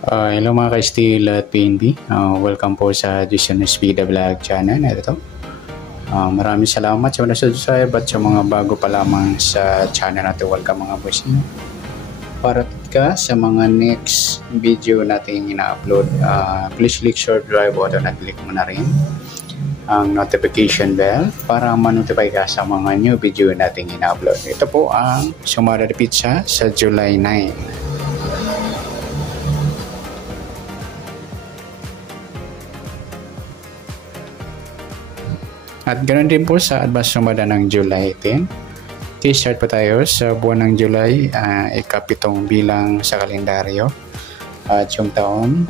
Hello mga ka-Steel at PNB. Welcome po sa Jason Espida Vlog channel. Ito. Maraming salamat sa mga subscribe at sa mga bago pa lamang sa channel natin. Welcome mga boys. Para ka sa mga next video natin ina-upload, please click short drive button at click mo na rin ang notification bell para ma-notify ka sa mga new video natin ina-upload. Ito po ang Sumada de Pizza sa July 9. At ganoon din po sa advance sumada ng July 10. Okay, start po tayo sa buwan ng July, ikapitong bilang sa kalendaryo. At yung taon,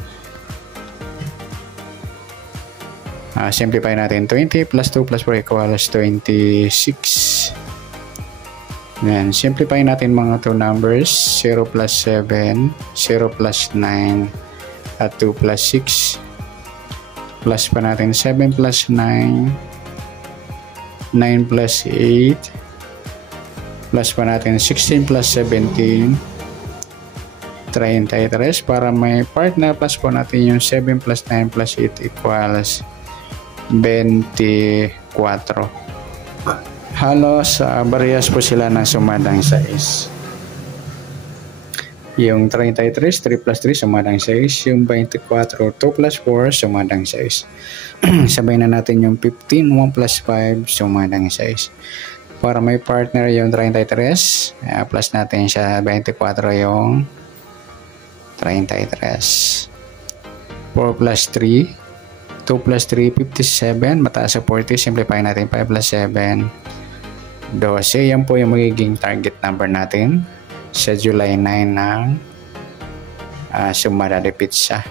simplify natin 20 plus 2 plus 4 equals 26. Then, simplify natin mga 2 numbers, 0 plus 7, 0 plus 9, at 2 plus 6. Plus pa natin 7 plus 9, 9 plus 8, plus pa natin 16 plus 17, 33. Para may partner, plus po natin yung 7 plus 9 plus 8 equals 24. Halos barehas po sila ng sumadang 6. Yung 33, 3 plus 3 sumadang 6. Yung 24, 2 plus 4 sumadang 6. Sabay na natin yung 15, 1 plus 5 sumadang 6. Para may partner yung 33, plus natin siya 24 yung 33. 4 plus 3, 2 plus 3, 57. Mataas sa 40, simplify natin 5 plus 7, 12. Yan po yung magiging target number natin sa July 9 ng Sumada de Pizza.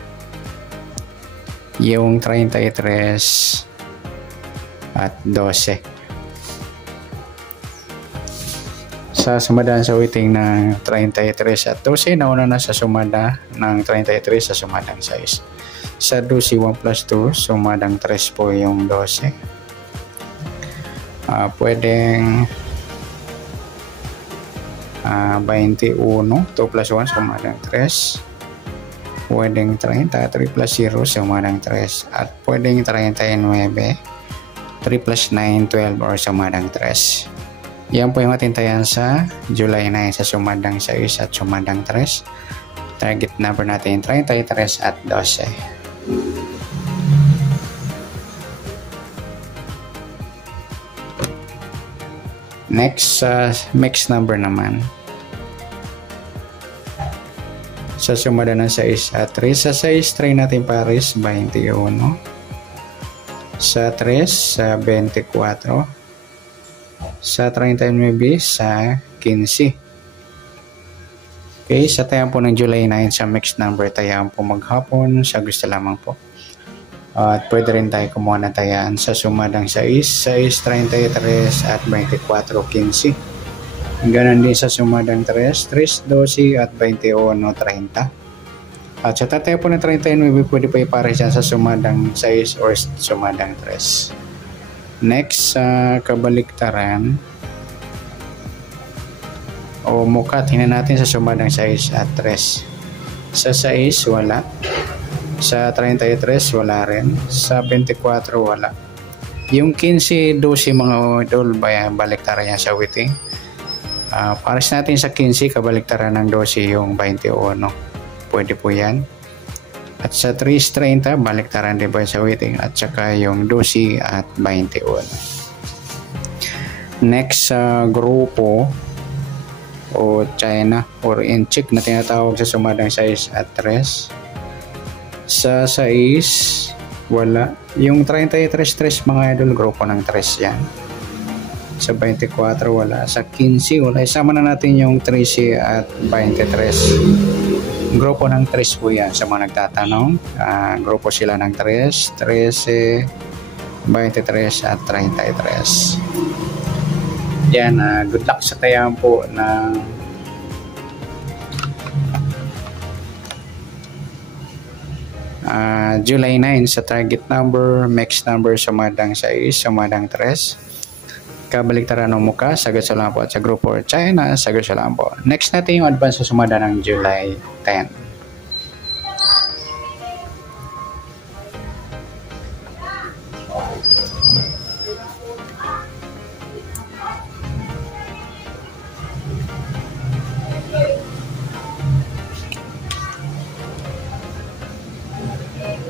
Yung 33 at 12. Sa sumadaan sa waiting ng 33 at 12, nauna na sa sumada ng 33 sa sumadang 6. Sa 12, 1 plus 2, sumadang 3 po yung 12. Pwedeng 21, 2 plus 1 sumadang 3. Pwedeng 30, 3 plus 0 sumadang 3. At pwedeng 39, 3 plus 9, 12 or sumadang 3. Yan po yung atintayan sa July 9 sa sumadang 6 at sumadang 3. Target number natin 33 at 12. Next, mixed number naman. Sa sumada ng 6 at 3. Sa 6, try natin pares 21. Sa 3, sa 24. Sa 39, sa 15. Okay, sa tayang po ng July 9 sa mixed number, tayaan po maghapon sa gusto lamang po. At pwede rin tayo kumuha na tayaan sa sumadang 6, 6, 33 at 24, 15. Ganon din sa sumadang 3, 3, 12 at 21, 30. At sa tataya po ng 39, pwede pa ipares yan sa sumadang 6 or sumadang 3. Next, sa kabaliktaran o mukat, hinan natin sa sumadang 6 at 3. Sa 6, wala. Sa 33, wala rin. Sa 24, wala. Yung 15, 12 mga idol, baliktaran yan sa waiting. Pares natin sa 15, kabaliktaran ng 12 yung 21. Pwede po yan. At sa 3:30, baliktaran din po sa waiting. At saka yung 12 at 21. Next sa grupo o China or inchik na tinatawag sa sumadang 6 at 3. Sa 6, wala. Yung 33 mga idol, grupo ng 3 yan. Sa 24, wala. Sa 15, wala. Isama na natin yung 13 at 23. Grupo ng 3 po yan sa mga nagtatanong. Grupo sila ng 3, 13, 23 at 33. Yan, good luck sa tayaan po ng July 9 sa target number, mixed number, sumadang 6, sumadang 3. Kabaliktaran ng muka, sagad sa lang po. At sa grupo China, sagad sa lang po. Next natin yung advance sa sumada ng July 10.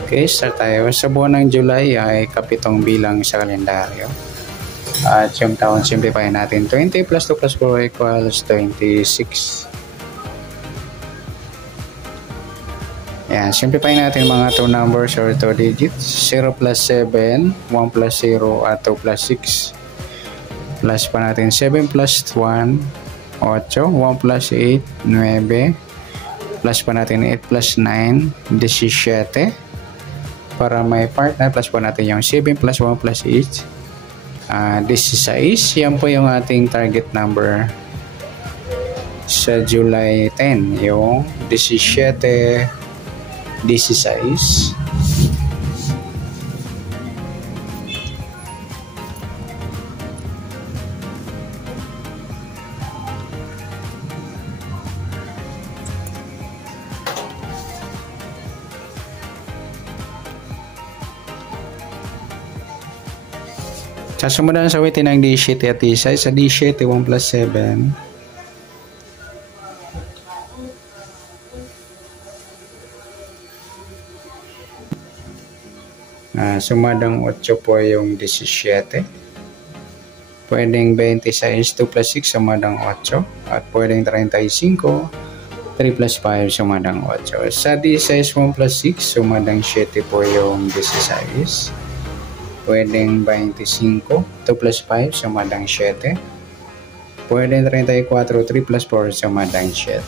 Okay, start tayo. Sa buwan ng July ay kapitong bilang sa kalendaryo. At yung taon, simplify natin. 20 plus 2 plus 4 equals 26. Yan, simplify natin mga 2 numbers or 2 digits. 0 plus 7, 1 plus 0, at 2 plus 6. Plus pa natin 7 plus 1, 8, 1 plus 8, 9. Plus pa natin 8 plus 9, 17. Para may partner, plus pa natin yung 7 plus 1 plus 8. 16. Yan po yung ating target number sa July 10. Yung 17, 16. Sa sumunod sa awitin ng 17 at 16, sa 17, 1 plus 7. Sumadang 8 po yung 17. Pwedeng 26, 2 plus 6, sumadang 8. At pwedeng 35, 3 plus 5, sumadang 8. Sa 16, 1 plus 6, sumadang 7 po yung 16. Pwedeng 25, 2 plus 5, sumadang 7. Pwedeng 34, 3 plus 4, sumadang 7.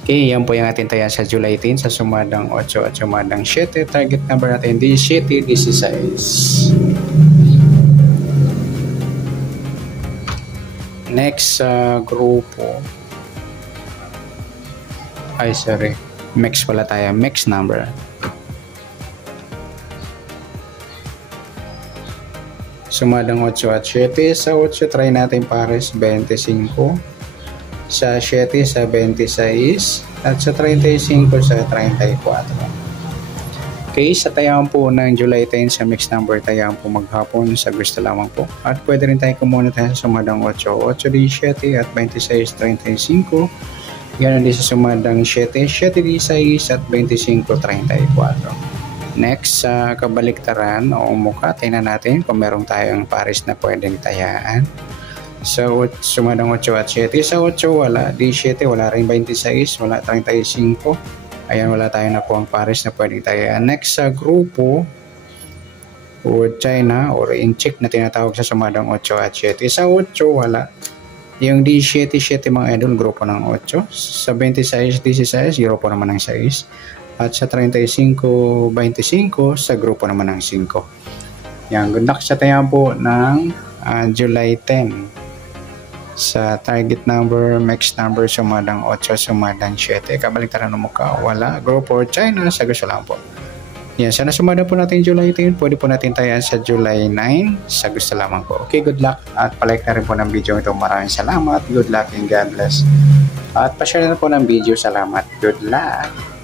Okay, yan po yung ating taya sa July 10 sa sumadang 8 at sumadang 7. Target number natin 17, 16. Next grupo. Mix pala tayo. Mix number. Sumadang 8 at 7. Sa 8, try natin pares 25. Sa 7 sa 26. At sa 35 sa 34. Okay, sa tayaan po ng July 10 sa mixed number, tayaan po maghapon sa gusto lamang po. At pwede rin tayo kumuna tayo sa sumadang 8. 8 17 at 26, 35. Ganon din sa sumadang 7, 7 16 at 25, 34. Next, sa kabaliktaran o mukha, tingnan natin kung meron tayong pares na pwedeng tayaan. So, sumadang 8 at 7. Sa 8, wala. 17, wala rin 26, wala 35. Ayan, wala tayong nakuha ang pares na pwedeng tayaan. Next, sa grupo o China or in-check na tinatawag sa sumadang 8 at 7. Sa 8, wala. Yung 17, 7 mga idol, grupo ng 8. Sa 26, 16, grupo naman ng 6. At sa 35, 25, sa grupo naman ng 5. Yan, good luck sa tayaan po ng July 10. Sa target number, mixed number, sumadang 8, sumadang 7. Kabaliktaran ng mukha, wala. Grupo China, sa gusto lang po. Yan, sana sumada po natin July 10. Pwede po natin tayaan sa July 9. Sa gusto lamang po. Okay, good luck. At palike na rin po ng video ito. Maraming salamat. Good luck and God bless. At pa-share na po ng video. Salamat. Good luck.